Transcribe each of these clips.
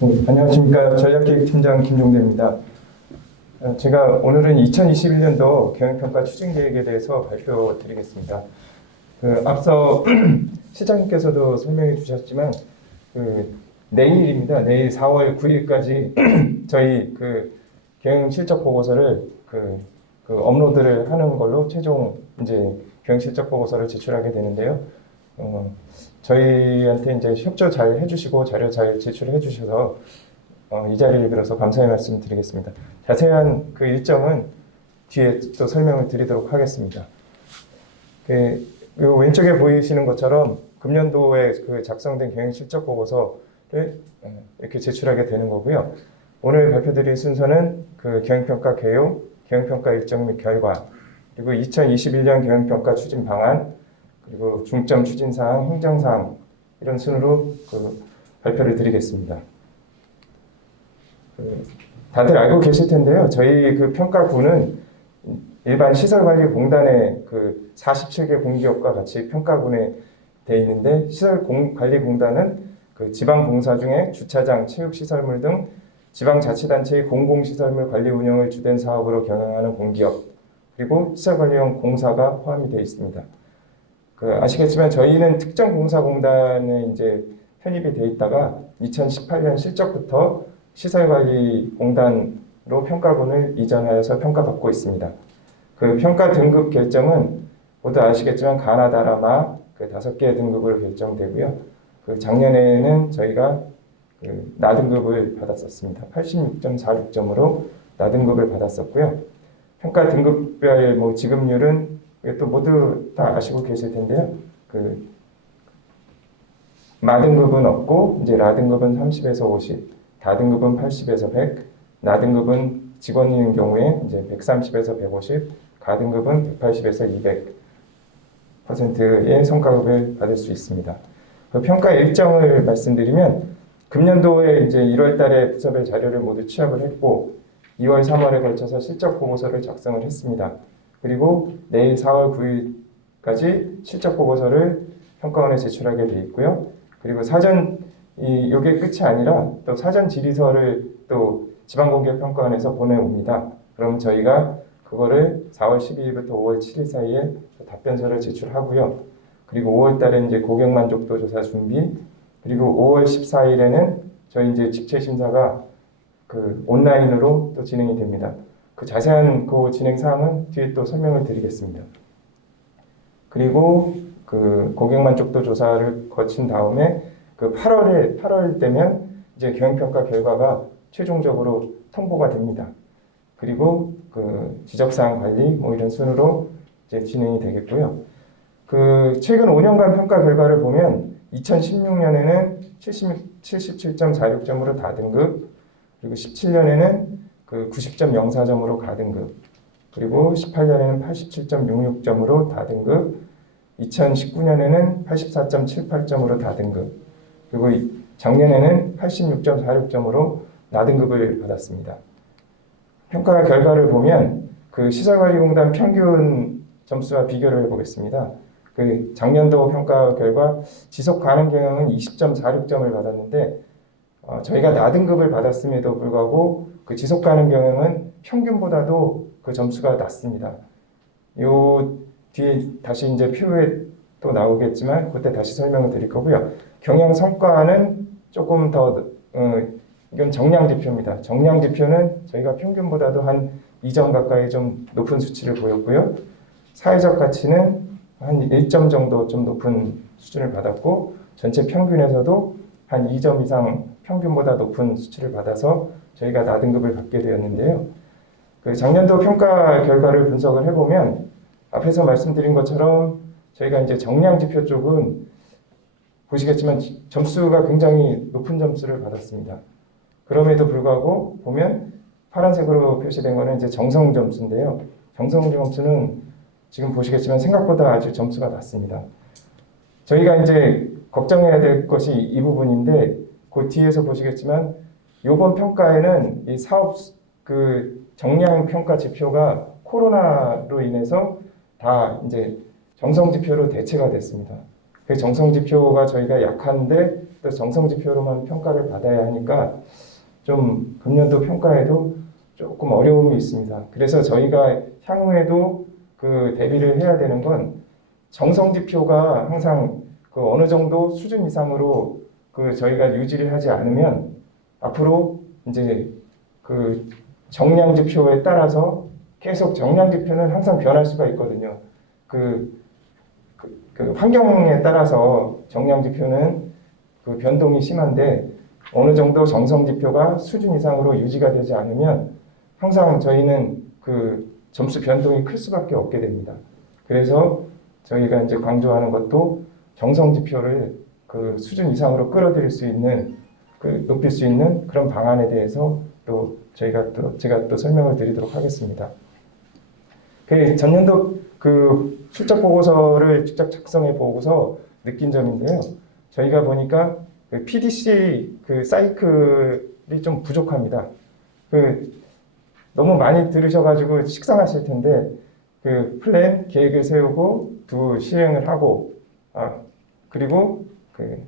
네, 안녕하십니까. 전략기획팀장 김종대입니다. 제가 오늘은 2021년도 경영평가 추진계획에 대해서 발표드리겠습니다. 앞서 시장님께서도 설명해 주셨지만 내일입니다. 내일 4월 9일까지 저희 경영실적 보고서를 업로드를 하는 걸로 최종 이제 경영실적 보고서를 제출하게 되는데요. 저희한테 이제 협조 잘 해주시고 자료 잘 제출해 주셔서 이 자리를 빌어서 감사의 말씀 드리겠습니다. 자세한 일정은 뒤에 또 설명을 드리도록 하겠습니다. 요 왼쪽에 보이시는 것처럼 금년도에 작성된 경영실적 보고서를 이렇게 제출하게 되는 거고요. 오늘 발표드릴 순서는 경영평가 개요, 경영평가 일정 및 결과, 그리고 2021년 경영평가 추진 방안, 그리고 중점 추진사항, 행정사항 이런 순으로 발표를 드리겠습니다. 다들 알고 계실 텐데요. 저희 평가군은 일반 시설관리공단의 47개 공기업과 같이 평가군에 돼 있는데, 시설관리공단은 지방공사 중에 주차장, 체육시설물 등 지방자치단체의 공공시설물 관리 운영을 주된 사업으로 경영하는 공기업, 그리고 시설관리용 공사가 포함이 되어 있습니다. 아시겠지만 저희는 특정공사공단에 이제 편입이 돼 있다가 2018년 실적부터 시설관리공단으로 평가군을 이전하여서 평가받고 있습니다. 평가 등급 결정은 모두 아시겠지만 가나다라마 5개 등급으로 결정되고요. 작년에는 저희가 나등급을 받았었습니다. 86.46점으로 나등급을 받았었고요. 평가 등급별 지급률은 또 모두 다 아시고 계실 텐데요. 마등급은 없고 이제 라등급은 30에서 50, 다등급은 80에서 100, 나등급은 직원인 경우에 이제 130에서 150, 가등급은 180에서 200%의 성과급을 받을 수 있습니다. 평가 일정을 말씀드리면, 금년도에 이제 1월달에 부서별 자료를 모두 취합을 했고 2월, 3월에 걸쳐서 실적 보고서를 작성을 했습니다. 그리고 내일 4월 9일까지 실적 보고서를 평가원에 제출하게 되어 있고요. 그리고 이게 끝이 아니라 또 사전 질의서를 또 지방공개평가원에서 보내옵니다. 그럼 저희가 그거를 4월 12일부터 5월 7일 사이에 답변서를 제출하고요. 그리고 5월 달에 이제 고객 만족도 조사 준비, 그리고 5월 14일에는 저희 이제 집체 심사가 온라인으로 또 진행이 됩니다. 자세한 진행 사항은 뒤에 또 설명을 드리겠습니다. 그리고 고객 만족도 조사를 거친 다음에 8월 되면 이제 경영평가 결과가 최종적으로 통보가 됩니다. 그리고 지적사항 관리 이런 순으로 이제 진행이 되겠고요. 최근 5년간 평가 결과를 보면 2016년에는 77.46점으로 다등급, 그리고 17년에는 90.04점으로 가등급, 그리고 18년에는 87.66점으로 다등급, 2019년에는 84.78점으로 다등급, 그리고 작년에는 86.46점으로 나등급을 받았습니다. 평가 결과를 보면 시설관리공단 평균 점수와 비교를 해보겠습니다. 작년도 평가 결과 지속 가능 경영은 20.46점을 받았는데, 저희가 나등급을 받았음에도 불구하고 지속 가능 경영은 평균보다도 점수가 낮습니다. 요 뒤에 다시 이제 표에 또 나오겠지만 그때 다시 설명을 드릴 거고요. 경영 성과는 조금 더 이건 정량 지표입니다. 정량 지표는 저희가 평균보다도 한 2점 가까이 좀 높은 수치를 보였고요. 사회적 가치는 한 1점 정도 좀 높은 수준을 받았고, 전체 평균에서도 한 2점 이상 평균보다 높은 수치를 받아서 저희가 나등급을 받게 되었는데요. 작년도 평가 결과를 분석을 해보면 앞에서 말씀드린 것처럼 저희가 이제 정량 지표 쪽은 보시겠지만 점수가 굉장히 높은 점수를 받았습니다. 그럼에도 불구하고 보면 파란색으로 표시된 거는 이제 정성 점수인데요. 정성 점수는 지금 보시겠지만 생각보다 아주 점수가 낮습니다. 저희가 이제 걱정해야 될 것이 이 부분인데, 뒤에서 보시겠지만 이번 평가에는 이 사업 정량 평가 지표가 코로나로 인해서 다 이제 정성 지표로 대체가 됐습니다. 정성 지표가 저희가 약한데 또 정성지표로만 평가를 받아야 하니까 좀 금년도 평가에도 조금 어려움이 있습니다. 그래서 저희가 향후에도 그 대비를 해야 되는 건 정성지표가 항상 그 어느 정도 수준 이상으로 그 저희가 유지를 하지 않으면 앞으로 이제 그 정량지표에 따라서 계속 정량지표는 항상 변할 수가 있거든요. 그 환경에 따라서 정량지표는 그 변동이 심한데 어느 정도 정성지표가 수준 이상으로 유지가 되지 않으면 항상 저희는 그 점수 변동이 클 수밖에 없게 됩니다. 그래서 저희가 이제 강조하는 것도 정성지표를 그 수준 이상으로 끌어들일 수 있는 높일 수 있는 그런 방안에 대해서 제가 또 설명을 드리도록 하겠습니다. 그 전년도 그 실적 보고서를 직접 작성해 보고서 느낀 점인데요. 저희가 보니까 그 PDC 그 사이클이 좀 부족합니다. 너무 많이 들으셔가지고 식상하실 텐데 그 플랜 계획을 세우고 실행을 하고 그리고 그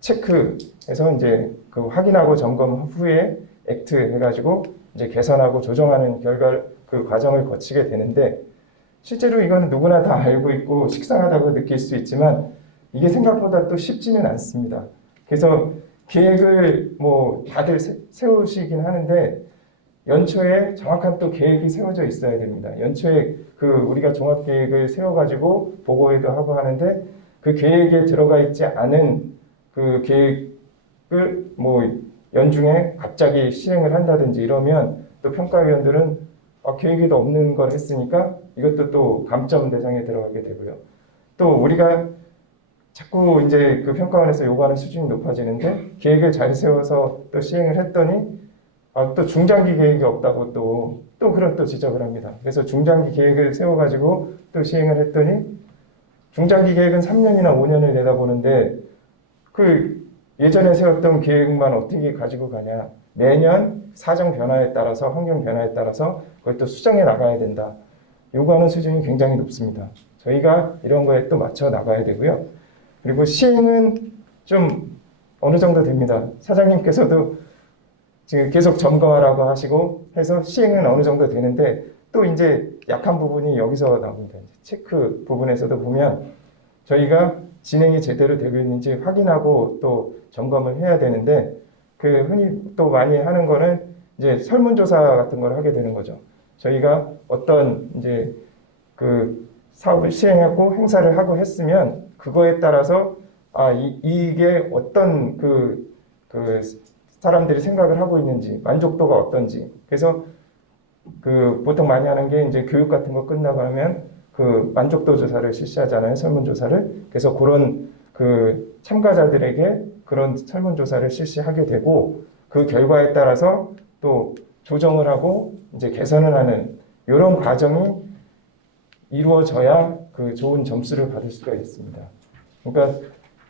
체크해서 이제 그 확인하고 점검 후에 액트 해가지고 이제 개선하고 조정하는 그 과정을 거치게 되는데 실제로 이거는 누구나 다 알고 있고 식상하다고 느낄 수 있지만 이게 생각보다 또 쉽지는 않습니다. 그래서 계획을 뭐 다들 세우시긴 하는데 연초에 정확한 또 계획이 세워져 있어야 됩니다. 연초에 그 우리가 종합 계획을 세워가지고 보고회도 하고 하는데 그 계획에 들어가 있지 않은 그 계획을 뭐 연중에 갑자기 시행을 한다든지 이러면 또 평가위원들은 계획에도 없는 걸 했으니까 이것도 또 감점 대상에 들어가게 되고요. 또 우리가 자꾸 이제 그 평가원에서 요구하는 수준이 높아지는데 계획을 잘 세워서 또 시행을 했더니 또 중장기 계획이 없다고 또 그런 또 지적을 합니다. 그래서 중장기 계획을 세워가지고 또 시행을 했더니 중장기 계획은 3년이나 5년을 내다보는데 그 예전에 세웠던 계획만 어떻게 가지고 가냐. 매년 사정 변화에 따라서 환경 변화에 따라서 그걸 또 수정해 나가야 된다. 요구하는 수준이 굉장히 높습니다. 저희가 이런 거에 또 맞춰 나가야 되고요. 그리고 시행은 좀 어느 정도 됩니다. 사장님께서도 지금 계속 점검하라고 하시고 해서 시행은 어느 정도 되는데 또 이제 약한 부분이 여기서 나옵니다. 체크 부분에서도 보면 저희가 진행이 제대로 되고 있는지 확인하고 또 점검을 해야 되는데 그 흔히 또 많이 하는 거는 이제 설문조사 같은 걸 하게 되는 거죠. 저희가 어떤 이제 그 사업을 시행하고 행사를 하고 했으면 그거에 따라서 이게 어떤 그 사람들이 생각을 하고 있는지 만족도가 어떤지 그래서 그 보통 많이 하는 게 이제 교육 같은 거 끝나고 하면 그 만족도 조사를 실시하잖아요. 설문조사를. 그래서 그런 그 참가자들에게 그런 설문조사를 실시하게 되고 그 결과에 따라서 또 조정을 하고 이제 개선을 하는 이런 과정이 이루어져야 그 좋은 점수를 받을 수가 있습니다. 그러니까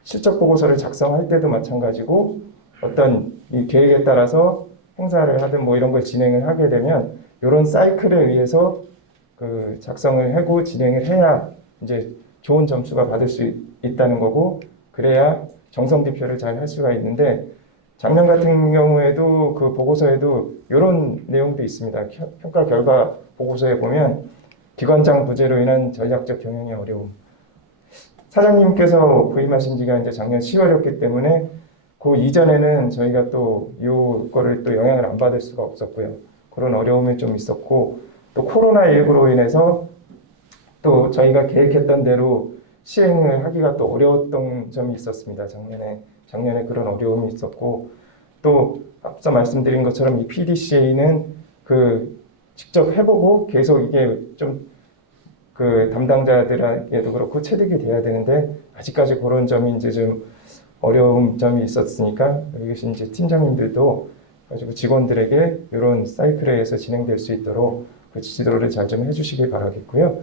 실적 보고서를 작성할 때도 마찬가지고 어떤 이 계획에 따라서 행사를 하든 뭐 이런 걸 진행을 하게 되면 이런 사이클에 의해서 그 작성을 하고 진행을 해야 이제 좋은 점수가 받을 수 있다는 거고 그래야 정성지표를 잘 할 수가 있는데 작년 같은 경우에도 그 보고서에도 이런 내용도 있습니다. 평가 결과 보고서에 보면 기관장 부재로 인한 전략적 경영의 어려움. 사장님께서 부임하신 지가 이제 작년 10월이었기 때문에 그 이전에는 저희가 또 이거를 또 영향을 안 받을 수가 없었고요. 그런 어려움이 좀 있었고 또 코로나19로 인해서 또 저희가 계획했던 대로 시행을 하기가 또 어려웠던 점이 있었습니다. 작년에 그런 어려움이 있었고 또 앞서 말씀드린 것처럼 이 PDCA는 그 직접 해보고 계속 이게 좀 그 담당자들에게도 그렇고 체득이 돼야 되는데 아직까지 그런 점이 이제 좀 어려운 점이 있었으니까 여기 계신 이제 팀장님들도 가지고 직원들에게 이런 사이클에 의해서 진행될 수 있도록 그 지도를 잘 좀 해주시길 바라겠고요.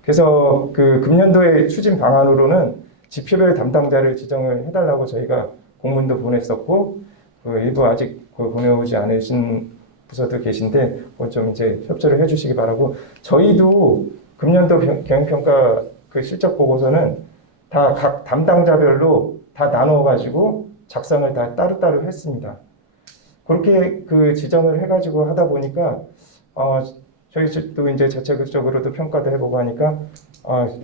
그래서 그 금년도의 추진 방안으로는 지표별 담당자를 지정을 해달라고 저희가 공문도 보냈었고 그 일부 아직 보내오지 않으신 부서도 계신데 좀 이제 협조를 해주시기 바라고 저희도 금년도 경영평가 그 실적 보고서는 다 각 담당자별로 다 나눠가지고 작성을 다 따로따로 했습니다. 그렇게 그 지정을 해가지고 하다 보니까 저희 집도 이제 자체적으로도 평가도 해보고 하니까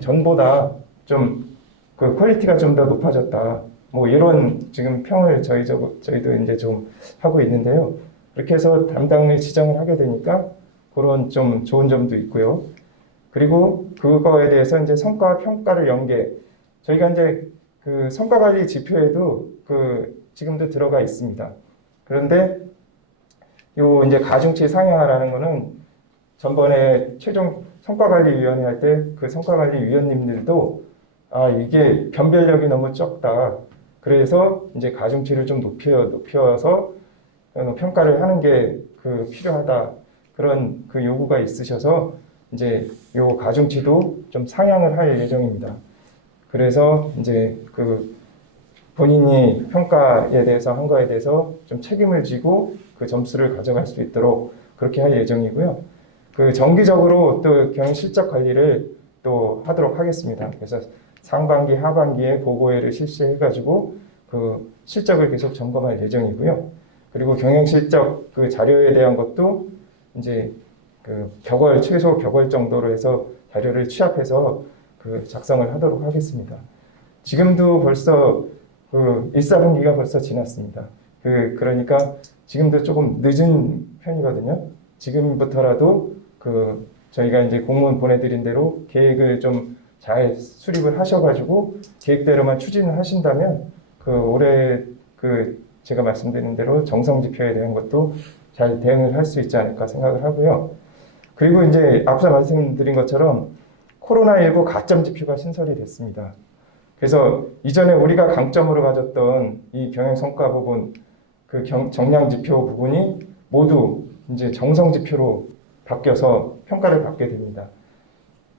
전보다 좀 그 퀄리티가 좀 더 높아졌다. 뭐 이런 지금 평을 저희도 이제 좀 하고 있는데요. 그렇게 해서 담당을 지정을 하게 되니까 그런 좀 좋은 점도 있고요. 그리고 그거에 대해서 이제 성과 평가를 연계. 저희가 이제 그 성과 관리 지표에도 그 지금도 들어가 있습니다. 그런데 요 이제 가중치 상향하라는 거는 전번에 최종 성과관리위원회 할 때 그 성과관리위원님들도 이게 변별력이 너무 적다. 그래서 이제 가중치를 좀 높여서 평가를 하는 게 그 필요하다. 그런 그 요구가 있으셔서 이제 요 가중치도 좀 상향을 할 예정입니다. 그래서 이제 그 본인이 평가에 대해서 한 거에 대해서 좀 책임을 지고 그 점수를 가져갈 수 있도록 그렇게 할 예정이고요. 그 정기적으로 또 경영 실적 관리를 또 하도록 하겠습니다. 그래서 상반기, 하반기에 보고회를 실시해가지고 그 실적을 계속 점검할 예정이고요. 그리고 경영 실적 그 자료에 대한 것도 이제 그 최소 격월 정도로 해서 자료를 취합해서 그 작성을 하도록 하겠습니다. 지금도 벌써 그 1, 4분기가 벌써 지났습니다. 그러니까 지금도 조금 늦은 편이거든요. 지금부터라도 그 저희가 이제 공문 보내드린 대로 계획을 좀 잘 수립을 하셔가지고 계획대로만 추진을 하신다면 그 올해 그 제가 말씀드린 대로 정성 지표에 대한 것도 잘 대응을 할 수 있지 않을까 생각을 하고요. 그리고 이제 앞서 말씀드린 것처럼 코로나19 가점 지표가 신설이 됐습니다. 그래서 이전에 우리가 강점으로 가졌던 이 경영 성과 부분, 그 정량 지표 부분이 모두 이제 정성 지표로 바뀌어서 평가를 받게 됩니다.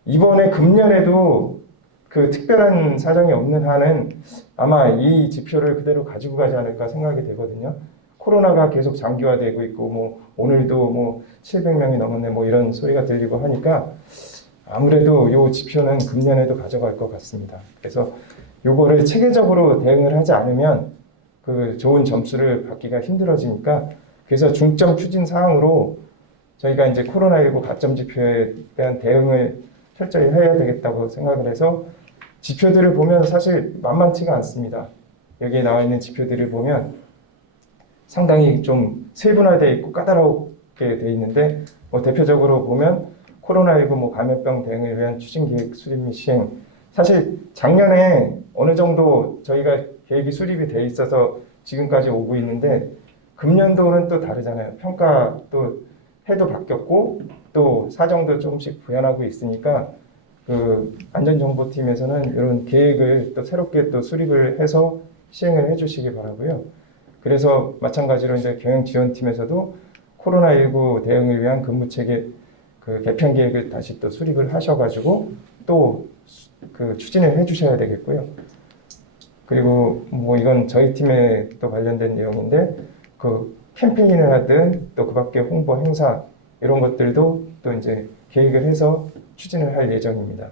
이번에 금년에도 그 특별한 사정이 없는 한은 아마 이 지표를 그대로 가지고 가지 않을까 생각이 되거든요. 코로나가 계속 장기화되고 있고 뭐 오늘도 뭐 700명이 넘었네 뭐 이런 소리가 들리고 하니까 아무래도 이 지표는 금년에도 가져갈 것 같습니다. 그래서 요거를 체계적으로 대응을 하지 않으면 그 좋은 점수를 받기가 힘들어지니까 그래서 중점 추진 사항으로 저희가 이제 코로나19 가점 지표에 대한 대응을 철저히 해야 되겠다고 생각을 해서 지표들을 보면 사실 만만치가 않습니다. 여기에 나와 있는 지표들을 보면 상당히 좀 세분화되어 있고 까다롭게 되어 있는데 뭐 대표적으로 보면 코로나19 뭐 감염병 대응을 위한 추진 계획 수립 및 시행. 사실 작년에 어느 정도 저희가 계획이 수립이 돼 있어서 지금까지 오고 있는데 금년도는 또 다르잖아요. 평가 또 해도 바뀌었고 또 사정도 조금씩 부연하고 있으니까 그 안전정보팀에서는 이런 계획을 또 새롭게 또 수립을 해서 시행을 해주시기 바라고요. 그래서 마찬가지로 이제 경영지원팀에서도 코로나19 대응을 위한 근무체계 그 개편 계획을 다시 또 수립을 하셔가지고 또 그 추진을 해주셔야 되겠고요. 그리고 뭐 이건 저희 팀에 또 관련된 내용인데 그 캠페인을 하든 또 그 밖에 홍보 행사 이런 것들도 또 이제 계획을 해서 추진을 할 예정입니다.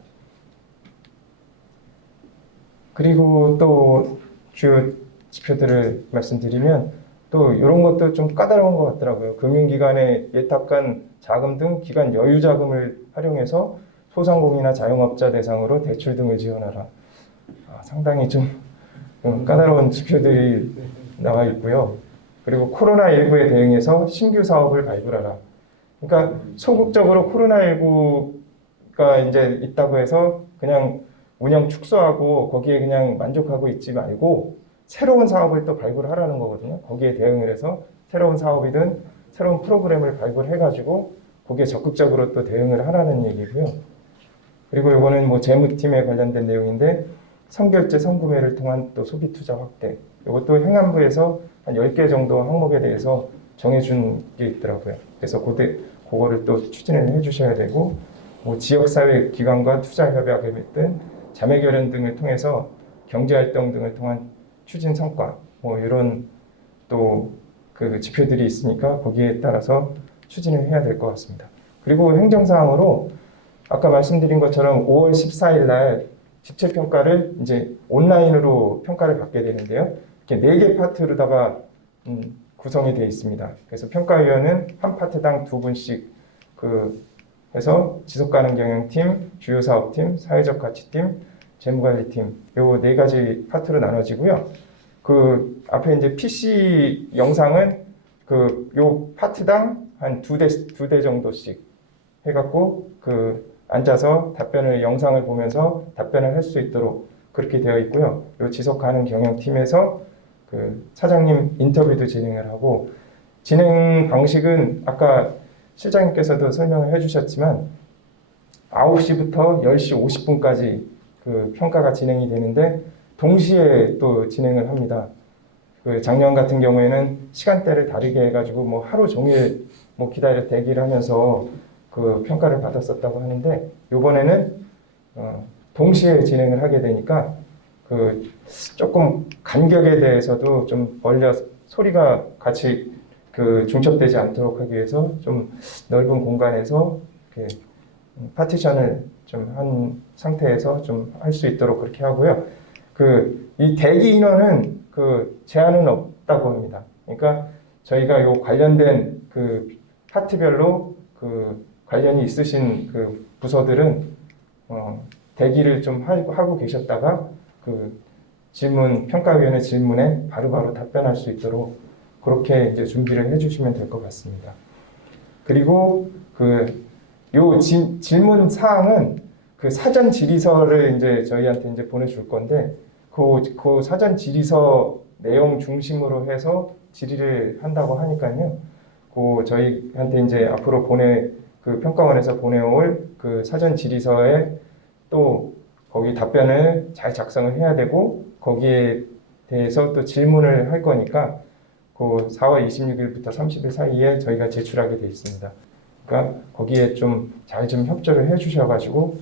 그리고 또 주요 지표들을 말씀드리면 또 이런 것도 좀 까다로운 것 같더라고요. 금융기관의 예탁관 자금 등 기관 여유 자금을 활용해서 소상공인이나 자영업자 대상으로 대출 등을 지원하라. 상당히 좀 까다로운 지표들이 나와 있고요. 그리고 코로나19에 대응해서 신규 사업을 발굴하라. 그러니까 소극적으로 코로나19가 이제 있다고 해서 그냥 운영 축소하고 거기에 그냥 만족하고 있지 말고 새로운 사업을 또 발굴하라는 거거든요. 거기에 대응을 해서 새로운 사업이든 새로운 프로그램을 발굴해가지고 거기에 적극적으로 또 대응을 하라는 얘기고요. 그리고 이거는 뭐 재무팀에 관련된 내용인데 선결제, 선구매를 통한 또 소비 투자 확대. 이것도 행안부에서 한 10개 정도 항목에 대해서 정해준 게 있더라고요. 그래서 그거를 또 추진을 해주셔야 되고, 뭐 지역사회 기관과 투자 협약을 맺든 자매 결연 등을 통해서 경제활동 등을 통한 추진 성과, 뭐 이런 또 그 지표들이 있으니까 거기에 따라서 추진을 해야 될 것 같습니다. 그리고 행정사항으로 아까 말씀드린 것처럼 5월 14일 날 집체 평가를 이제 온라인으로 평가를 받게 되는데요. 이렇게 4개 파트로다가 구성이 되어 있습니다. 그래서 평가위원은 한 파트당 2분씩 해서 지속가능 경영팀, 주요사업팀, 사회적 가치팀, 재무관리팀 요 4가지 파트로 나눠지고요. 앞에 이제 PC 영상은 요 파트당 한 2대 정도씩 해갖고 앉아서 영상을 보면서 답변을 할 수 있도록 그렇게 되어 있고요. 요 지속가능 경영팀에서 사장님 인터뷰도 진행을 하고, 진행 방식은 아까 실장님께서도 설명을 해주셨지만 9시부터 10시 50분까지 평가가 진행이 되는데 동시에 또 진행을 합니다. 작년 같은 경우에는 시간대를 다르게 해가지고 뭐 하루 종일 뭐 대기를 하면서 평가를 받았었다고 하는데, 이번에는 동시에 진행을 하게 되니까 조금 간격에 대해서도 좀 소리가 같이 중첩되지 않도록 하기 위해서 좀 넓은 공간에서 이렇게 파티션을 좀 한 상태에서 좀 할 수 있도록 그렇게 하고요. 이 대기 인원은 제한은 없다고 합니다. 그러니까 저희가 요 관련된 파트별로 관련이 있으신 부서들은 대기를 좀 하고 계셨다가 평가위원회 질문에 바로바로 답변할 수 있도록 그렇게 이제 준비를 해주시면 될 것 같습니다. 그리고 요 질문 사항은 사전 질의서를 이제 저희한테 이제 보내줄 건데, 그 사전 질의서 내용 중심으로 해서 질의를 한다고 하니까요. 저희한테 이제 앞으로 평가원에서 보내올 사전 질의서에 또 거기 답변을 잘 작성을 해야 되고, 거기에 대해서 또 질문을 할 거니까 4월 26일부터 30일 사이에 저희가 제출하게 되어 있습니다. 그러니까 거기에 좀 잘 협조를 해주셔가지고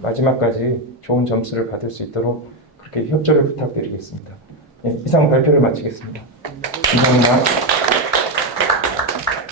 마지막까지 좋은 점수를 받을 수 있도록 그렇게 협조를 부탁드리겠습니다. 네, 이상 발표를 마치겠습니다. 감사합니다.